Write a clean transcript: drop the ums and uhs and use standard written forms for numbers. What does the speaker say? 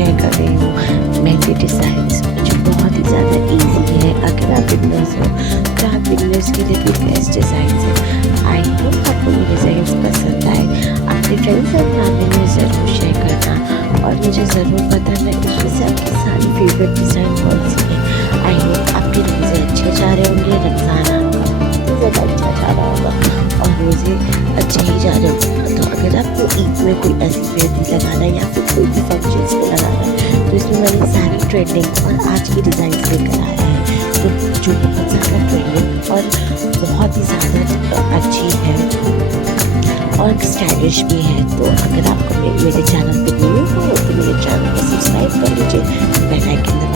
Share कर रही हूँ मेहंदी डिज़ाइंस, जो बहुत ही ज़्यादा इजी है। अगर आप बिगनर्स हो तो आप बिगनर्स के लिए भी बेस्ट डिज़ाइन है। आई होप आपको ये डिज़ाइंस पसंद आए। अपने फ्रेंड्स और फैमिली में ज़रूर शेयर करना और मुझे ज़रूर बताना इसमें से आपकी सारी फेवरेट डिज़ाइन कौन सी है। आई होप आपके रोज़े अच्छे जा रहे होंगे, रमज़ान आपका बहुत ज़्यादा अच्छा जा रहा होगा और रोज़े अच्छे ही जा रहे होंगे। तो अगर आपको ईद में कोई ऐसी मेहंदी लगाना है या फिर कोई भी फंक्शंस में लगाना है तो इसमें मैंने सारी ट्रेंडिंग और आज की डिज़ाइन लेकर आया है, तो जो बहुत ज़्यादा ट्रेंडिंग और बहुत ही ज़्यादा अच्छी है और स्टाइलिश भी है। तो अगर आपको मेरे चैनल पर न्यू हो तो मेरे चैनल को सब्सक्राइब कर लीजिए, बेल आइकन